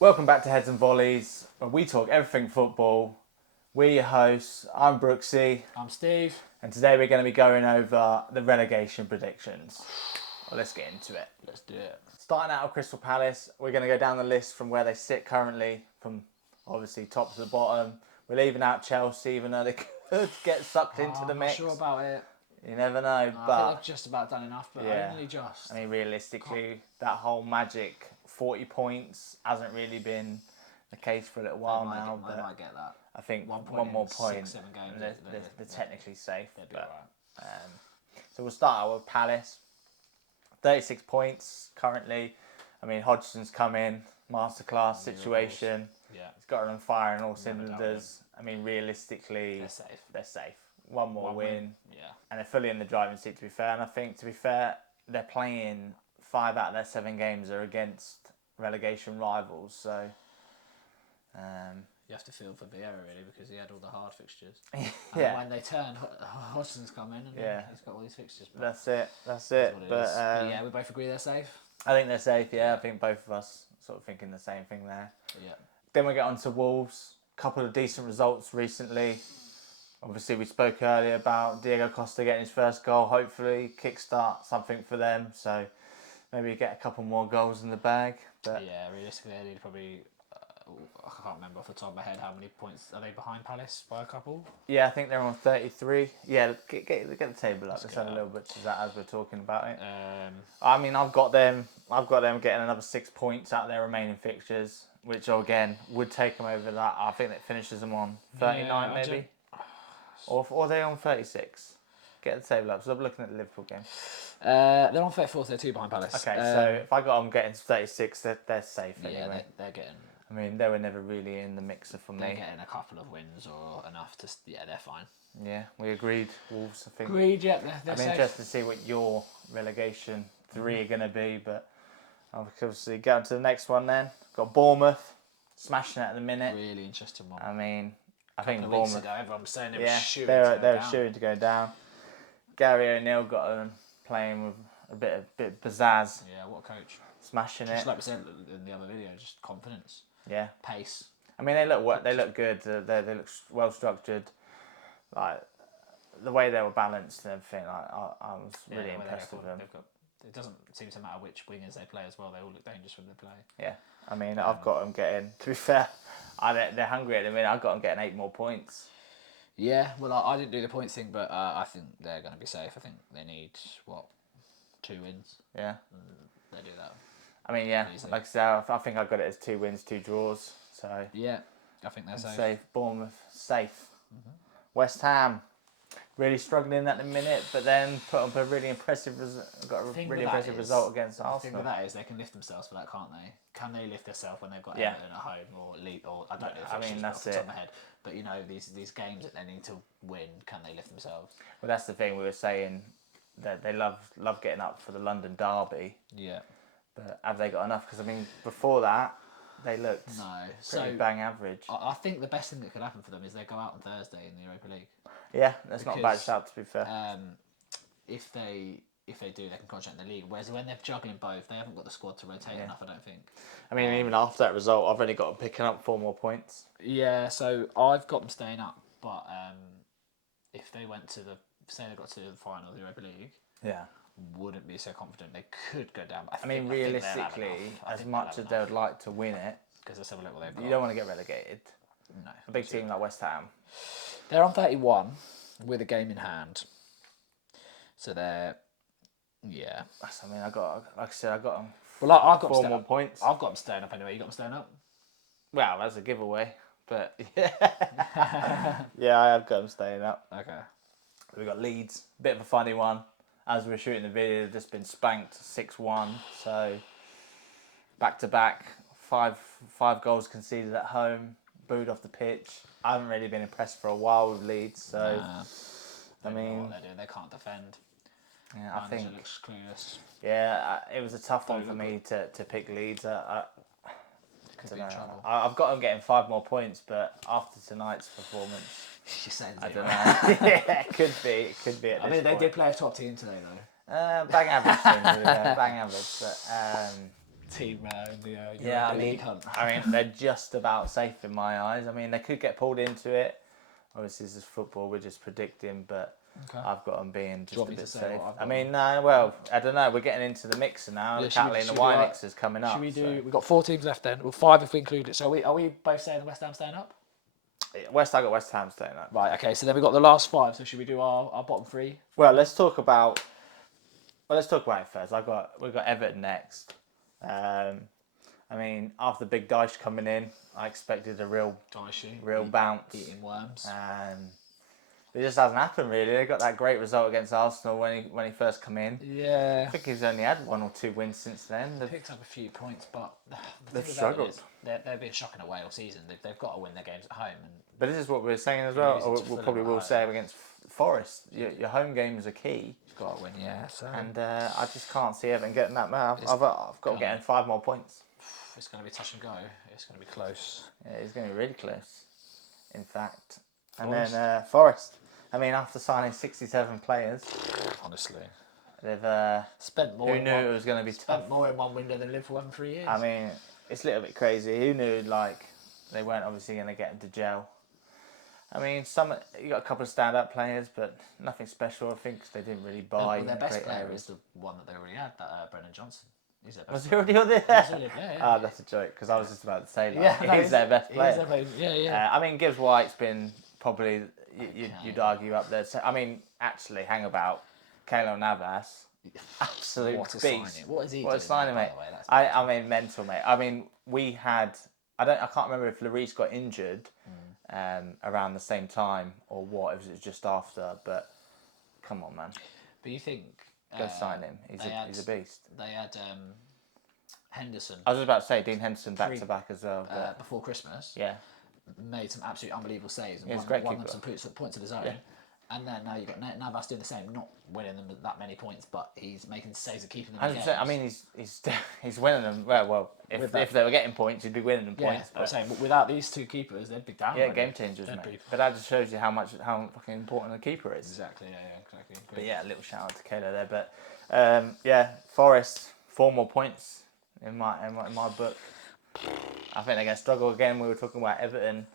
Welcome back to Heads and Volleys, where we talk everything football. We're your hosts. I'm Brooksy, I'm Steve. and today we're going to be going over the relegation predictions. Well, let's get into it. Let's do it. Starting out of Crystal Palace, we're going to go down the list from where they sit currently, from obviously top to the bottom. We're leaving out Chelsea, even though they could get sucked into the I'm mix. not sure about it. You never know, I think but they've just about done enough, but yeah. only just. I mean, realistically, that whole magic 40 points hasn't really been the case for a little while now. They might get that. I think One one more in point, 6-7 games, and they're technically safe. They'll be But, alright. so we'll start out with Palace. 36 points currently. I mean, Hodgson's come in, masterclass situation. Yeah. He's got it on fire in all Never doubt cylinders. I mean, realistically, They're safe. One more win. Yeah. And they're fully in the driving seat, to be fair. And I think, to be fair, they're playing 5 out of their 7 games are against relegation rivals. So, You have to feel for Vieira, really, because he had all the hard fixtures. yeah. And when they turned, Hodgson's come in and he's got all these fixtures. But That's it. that's what But it is. Yeah, we both agree they're safe. I think they're safe, yeah. I think both of us sort of thinking the same thing there. Yeah. Then we get on to Wolves. Couple of decent results recently. Obviously, we spoke earlier about Diego Costa getting his first goal. Hopefully, kickstart something for them. So maybe get a couple more goals in the bag. But Yeah, realistically, they need probably. I can't remember off the top of my head how many points are they behind Palace by a couple. yeah, I think they're on 33. Yeah, get the table up. Let's get have a up. little bit of that as we're talking about it. Um, I mean, I've got them getting another 6 points out of their remaining fixtures, which again would take them over that. I think that finishes them on 39 Yeah, maybe, or are they on 36? Get the table up. So I'm looking at the Liverpool game. they're on 34th, they're 2 behind Palace. Okay, so if I got them getting 36, they're safe yeah, anyway. they're getting. I mean, they were never really in the mixer for They're me. getting a couple of wins or enough to. Yeah, they're fine. Yeah, we agreed. Wolves, I think. Agreed. Yeah, they're I'm safe. interested to see what your relegation 3 are going to be, but I'll obviously go on to the next one then. Got Bournemouth, smashing it at the minute. Really interesting one. I mean, I think a couple of weeks Bournemouth. ago, everyone was saying they were Yeah, shooing they're shooing to go down. Gary O'Neill got them playing with a bit of pizzazz, Yeah, what a coach. smashing Just it. like we said in the other video, just confidence, Yeah, pace. I mean they look good. They look well structured. Like the way they were balanced and everything. Like I was really impressed with them. It doesn't seem to matter which wingers they play as well. They all look dangerous when they play. Yeah, I mean I've got them getting. To be fair, they're hungry at the minute. I've got them getting 8 more points. Yeah, well, I didn't do the points thing, but I think they're going to be safe. I think they need 2 wins. Yeah. They do that. I mean, yeah, Easily. like I said, I think I got it as 2 wins, 2 draws. So Yeah, I think they're safe. safe. Bournemouth safe. West Ham really struggling at the minute, but then put up a really impressive result against The thing Arsenal. with that is they can lift themselves for that, can't they? Can they lift themselves when they've got Yeah. Everton at home or Leeds? Or I don't know. I mean, that's off the top it. of my head. But you know, these games that they need to win, can they lift themselves? Well, that's the thing we were saying that they love getting up for the London derby, Yeah. but have they got enough? Because I mean, before that, they looked No. pretty So bang average. I think the best thing that could happen for them is they go out on Thursday in the Europa League. Yeah, that's not a bad because, shout, to be fair. If they do, they can concentrate in the league. Whereas when they're juggling both, they haven't got the squad to rotate enough. I don't think. I mean, even after that result, I've only got them picking up 4 more points. Yeah, so I've got them staying up, but if they went to say they got to the final of the Europa League, Yeah. wouldn't be so confident. They could go down. But I mean, realistically, as much as they would like to win it, because let's have a look what they've got. you don't want to get relegated. No, A big team like West Ham. they're on 31 with a game in hand, so they're I mean, I got them Well, I've got 4 them more points. I've got them staying up anyway. You got them staying up. Well, that's a giveaway, but yeah, I have got them staying up. Okay. We got Leeds, bit of a funny one. As we were shooting the video, they've just been spanked 6-1. So back to back, five goals conceded at home, booed off the pitch. I haven't really been impressed for a while with Leeds, so I mean, what they're doing. They can't defend. yeah, I think looks clueless. it was a tough one for me to pick Leeds. I don't be in know. trouble. I've got them getting 5 more points, but after tonight's performance, You're saying I zero. don't know. Yeah, it could be. It could be. I mean, they did play a top team today, though. Bang average team, really, bang average. But team in the Yeah, Europa League hunt. I mean, they're just about safe in my eyes. I mean, they could get pulled into it. Obviously, this is football. We're just predicting, but Okay. I've got them being just want a me to bit say safe. what I've I got mean, no, well, I don't know. We're getting into the mixer now. Yeah, The should we- Catalan and the should we Y like- mixer's coming up. Should we do? so- We've got 4 teams left then. Well, 5 if we include it. So are we both saying West Ham staying up? I got West Ham staying up. Right. Okay. So then we've got the last 5. So should we do our bottom 3? Well, let's talk about it first. We've got Everton next. I mean, after Big Dyche coming in, I expected a real bounce. Eating worms. It just hasn't happened really. They got that great result against Arsenal when he first come in. Yeah. I think he's only had 1 or 2 wins since then. Picked up a few points, but They've struggled. They've been shocking away all season. They've got to win their games at home. But this is what we were saying as well. losing Or to we'll Fulham probably at will home. say against Forest. Your home games are key, You've got to win, yeah. So and I just can't see Everton getting that. I've got to get 5 more points. it's going to be touch and go. It's going to be close. Yeah, it's going to be really close, in fact. And Forest? then Forest. I mean, after signing 67 players, Honestly, they've spent more. who knew it was going to be tough. Spent more in one window than Liverpool in 3 years. I mean, it's a little bit crazy. Who knew, like, they weren't obviously going to get into gel. I mean, you got a couple of stand-up players, but nothing special, I think, 'cause they didn't really buy. their best great player areas. is the one that they already had, that Brennan Johnson. He's their best. Was he already on there? Yeah. Ah, that's a joke, because I was just about to say that. Yeah, no, he's their best player. Yeah. I mean, Gibbs White's been probably, you'd argue, up there. So, I mean, actually, hang about, Keylor Navas, absolute What a beast. signing. What is he What a doing signing, now, by mate. the way? That's I mean, mental, mate. I mean, we had, I can't remember if Lloris got injured around the same time or what, if it was just after, but come on, man. But you think... Go sign him. He's a beast. They had Henderson I was just about to say Dean Henderson back to back as well. But before Christmas. yeah. Made some absolutely unbelievable saves and Yeah, he's a great won them keeper. some points of his own. Yeah. And then now you've got Navas doing the same, not winning them that many points, but he's making saves and keeping them in 100%. games. I mean, he's winning them. Well, if they were getting points, he'd be winning them yeah, points. I'm saying without these 2 keepers, they'd be down. Yeah, already. game changers, They'd mate. be- But that just shows you how fucking important the keeper is. Exactly, exactly. But yeah, a little shout out to Kayla there. But yeah, Forest 4 more points in my book. I think they're gonna struggle again. We were talking about Everton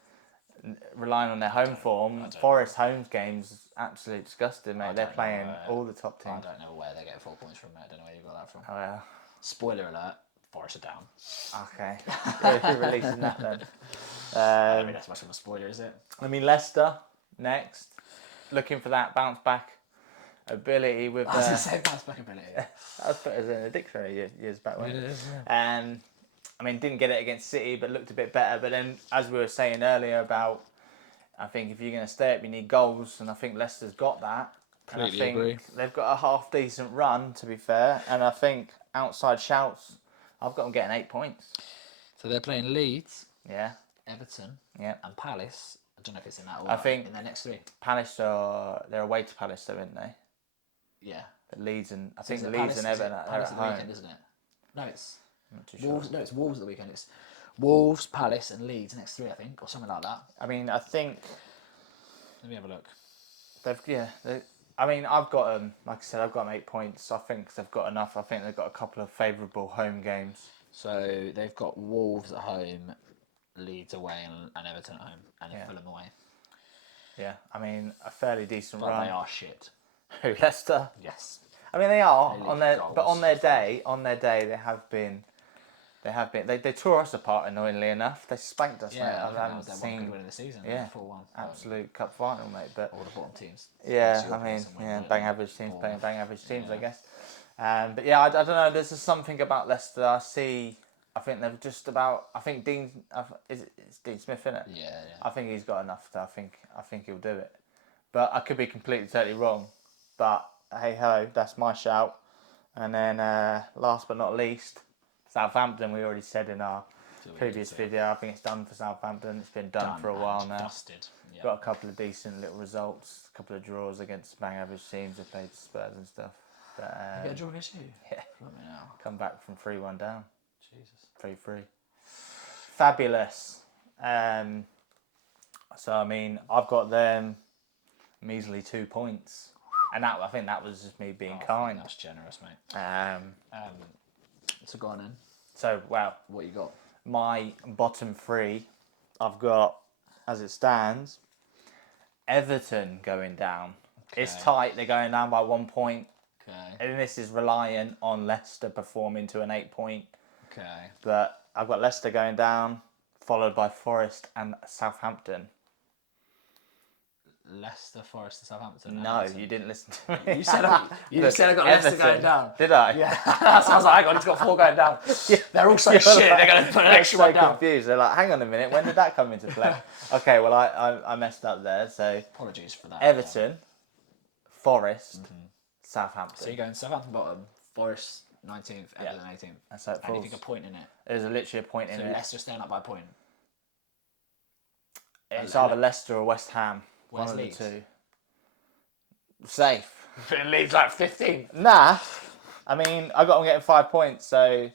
relying on their home form. Forest home games absolutely disgusting, mate. They're playing all the top I teams. don't know where they get 4 points from. I don't know where you got that from. Oh yeah. Spoiler alert: Forest are down. Okay. You're releasing that then. I mean, that's much of a spoiler, is it? I mean, Leicester next, looking for that bounce back ability with. I was going to say bounce back ability. I was put as in a dictionary years back when. It is, I mean, didn't get it against City, but looked a bit better. But then, as we were saying earlier about, I think if you're going to stay up, you need goals, and I think Leicester's got that. And I Completely think agree. they've got a half decent run, to be fair. And I think outside shouts, I've got them getting 8 points. So they're playing Leeds, Yeah, Everton, yeah. and Palace. I don't know if it's in that order. I think in their next 3. Palace they're away to Palace, though, aren't they? Yeah. But Leeds and I So think is it Leeds Palace- and is it Everton are Palace at at the home. weekend, isn't it? No, it's I'm not too sure. Wolves. No, it's Wolves at the weekend. It's Wolves, Palace, and Leeds next 3, I think, or something like that. I mean, I think Let me have a look. I mean, I've got them. Like I said, I've got them 8 points. I think they've got enough. I think they've got a couple of favourable home games. So they've got Wolves at home, Leeds away, and Everton at home, and then Yeah. Fulham away. Yeah, I mean, a fairly decent But run. they are shit. Who, Leicester? Yes. I mean, they are They on leak their, goals. but on their day, they have been. They tore us apart, annoyingly enough. They spanked us, mate. Yeah, I I think that haven't was their one good seen win of the season. yeah, 4-1. absolute cup final, mate. But All the bottom teams. yeah, It's your I mean, place and win, yeah, wouldn't bang it? average teams playing Bournemouth. bang average teams, I Yeah. guess. But yeah, I don't know. There's just something about Leicester. I think they've just about. I think Dean. It's Dean Smith, isn't it? Yeah. I think he's got enough. I think he'll do it. But I could be completely totally wrong. But hey ho, that's my shout. And then last but not least, Southampton. We already said in our previous video. I think it's done for Southampton. It's been done for a while now. Dusted. Yeah. Got a couple of decent little results, a couple of draws against bang average teams. They played Spurs and stuff. But You get a draw against you? yeah, Let me know. come back from 3-1 down, Jesus. 3-3. Fabulous. So I mean, I've got them measly 2 points, and I think that was just me being kind. That's generous, mate. Um, So go on then. So, wow, What you got? my bottom three, I've got, as it stands, Everton going down. It's Okay. tight. They're going down by 1 point. Okay. And this is reliant on Leicester performing to an 8 point. Okay. But I've got Leicester going down, followed by Forest and Southampton. Leicester, Forest, and Southampton. and No, Everton. you didn't listen to me. You said I got Leicester Everton. going down. Did I? Yeah. So I was like, hang on, he's got 4 going down. They're all so You're shit. like- They're going to put an they're extra so one down. confused. They're like, hang on a minute, when did that come into play? Okay, well, I messed up there. So Apologies for that. Everton, Forest, Southampton. So you're going Southampton bottom, Forest 19th, Everton 18th. That's how it And you falls. think a point in it. There's literally a point in So it. Leicester staying up by a point. It's either Leicester or West Ham. Where's One of Leeds? the two. Safe. Leeds like 15th. Nah. I mean, I got them getting 5 points, so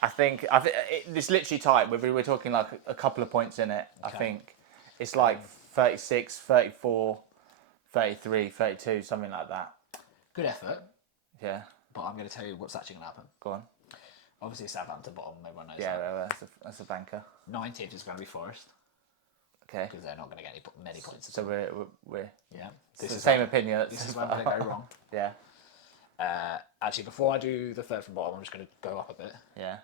I think it's literally tight. We're talking like a couple of points in it. I Okay. think it's like 36, 34, 33, 32, something like that. Good effort, Yeah. but I'm going to tell you what's actually going to happen. Go on. Obviously, Southampton bottom, everyone knows Yeah, that. well, that's a banker. 19th is going to be Forest, Okay. because they're not going to get many points. So we're Yeah. it's the same opinion. This is where I'm going to go wrong. Yeah. Actually, before I do the third from bottom, I'm just going to go up a bit. Yeah.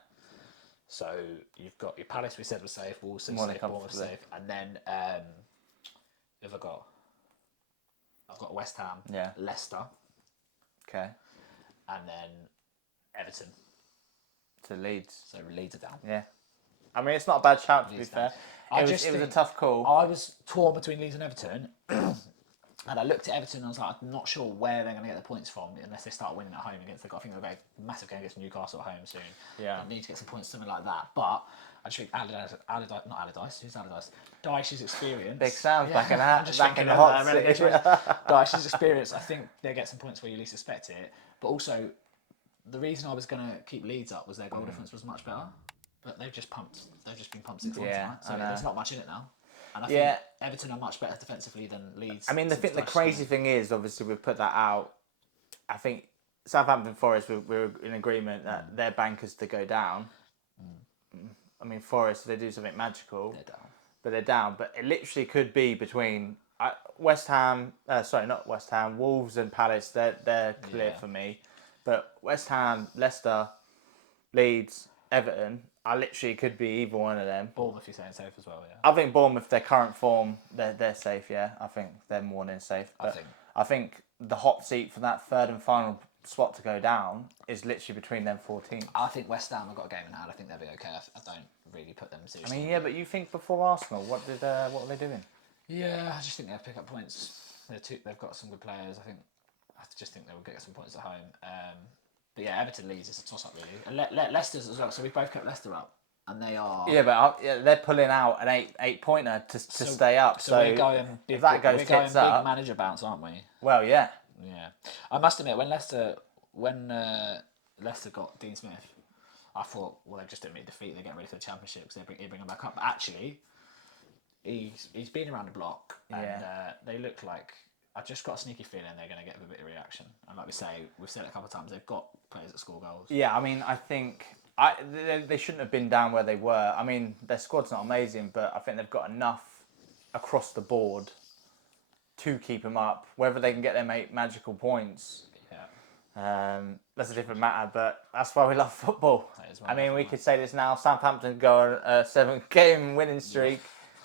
So you've got your Palace, we said was safe, Wolves safe, More than Bournemouth comfortably. safe, and then who have I got? I've got West Ham, Yeah. Leicester, Okay. and then Everton. To Leeds. So Leeds are down. Yeah. I mean, it's not a bad shout, to be Leeds fair. down. It was a think- tough call. I was torn between Leeds and Everton, and I looked at Everton and I was like, I'm not sure where they're going to get the points from unless they start winning at home against. I think they've got a massive game against Newcastle at home soon. Yeah. They need to get some points, something like that. But I just think Allardyce, who's Allardyce? Dyche's experience. Big Sam's back in I'm that, just back in thinking the of, hot seat. relegation. Dyche's experience, I think they get some points where you least expect it. But also, the reason I was going to keep Leeds up was their goal difference was much better. But they've just been pumped 6 points. Yeah, Right? So I know. there's not much in it now. And I Yeah. think Everton are much better defensively than Leeds. I mean, the since the Dyche's crazy gone. thing is, obviously, we've put that out. I think Southampton Forest, we're in agreement that they're bankers to go down. I mean, Forest, if they do something magical, They're down. but they're down. But it literally could be between West Ham, not West Ham, Wolves and Palace. They're clear Yeah. for me. But West Ham, Leicester, Leeds, Everton, I literally could be either one of them. Bournemouth, you're saying safe as well, yeah. I think Bournemouth, their current form, they're safe. Yeah, I think they're more than safe. But I think the hot seat for that third and final spot to go down is literally between them 4 teams. I think West Ham have got a game in hand. I think they'll be okay. I don't really put them I seriously. mean, yeah, but you think before Arsenal, what were they doing? Yeah, I just think they'll pick up points. They've got some good players. I just think they will get some points at home. But yeah, Everton Leeds is a toss up really. And Leicester's as well. So we both kept Leicester up, and they are. Yeah, but they're pulling out an eight pointer to stay up. So we're going big. if that goes we're going tits big up, manager bounce, aren't we? well, yeah, Yeah. I must admit, when Leicester got Dean Smith, I thought, well, they've just admitted defeat. They're getting ready for the Championship because they bring him back up. But actually, he's been around the block, and they look like. I just got a sneaky feeling they're going to get a bit of reaction. And like we say, we've said it a couple of times, they've got players that score goals. yeah. I mean, I think they shouldn't have been down where they were. I mean, their squad's not amazing, but I think they've got enough across the board to keep them up. Whether they can get their magical points, that's a different matter. But that's why we love football. That is why I we mean, love we football. could say this now: Southampton go on a 7-game winning streak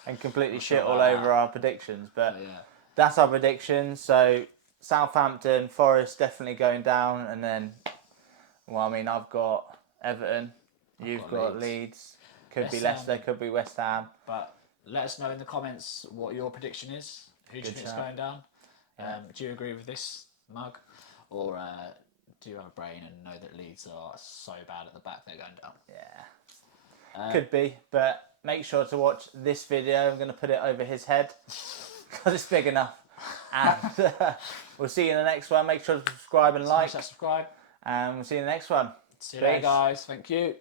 and completely shit all about over that. our predictions. But Yeah. that's our prediction. So Southampton, Forest definitely going down, and then, well, I mean, I've got Everton, you've got Leeds, could be Leicester, could be West Ham. But let us know in the comments what your prediction is. Who do you think is going down? Do you agree with this, Mug? Or do you have a brain and know that Leeds are so bad at the back they're going down? Yeah. Could be, but make sure to watch this video. I'm going to put it over his head because it's big enough. And we'll see you in the next one. Make sure to subscribe and like. Smash that subscribe. And we'll see you in the next one. See you later, Peace. guys. Thank you.